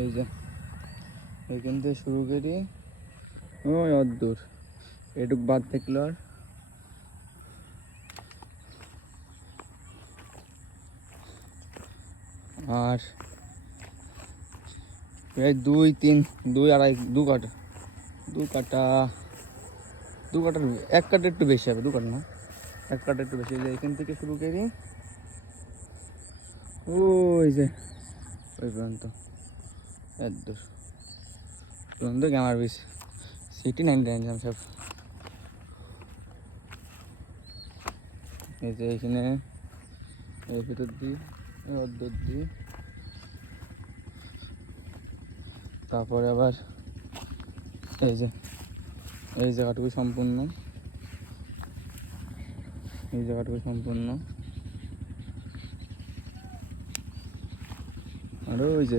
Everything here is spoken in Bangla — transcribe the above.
এই যে এখান থেকে শুরু করি ওই অদ্দূর এটুক বাদ থাকলো আর প্রায় 2-3 2-2.5 দু কাটার 1 কাটা একটু বেশি হবে, 2 কাটা না 1 কাটা একটু বেশি। এখান থেকে শুরু করি ওই যে ওই পর্যন্ত এদ্দূর পর্যন্ত গ্যামার বিচ সিটি 99 সব। এই যে এখানে এর ভিতর দিই অদ্দূর দিই, তারপরে আবার এই যে এই জায়গাটুকু সম্পূর্ণ, এই জায়গাটুকু সম্পূর্ণ। আর ওই যে